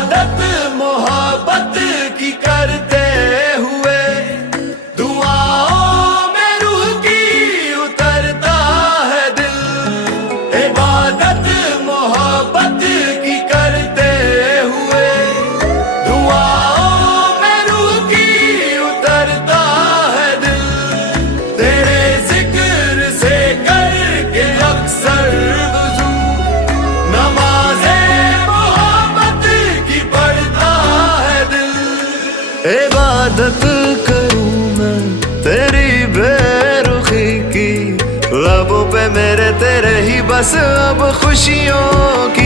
इबादत मोहब्बत की करते हुए दुआओं में रूह की उतरता है दिल। इबादत मोहब्बत की करते हुए दुआओं में रूह की उतरता है दिल। तेरे जिक्र से करके अक्सर वुज़ू नमाज़े मोहब्बत की पढ़ता है दिल। इबादत करूं मैं तेरी बेरुखी की, लबों पे मेरे तेरे ही बस अब खुशियों की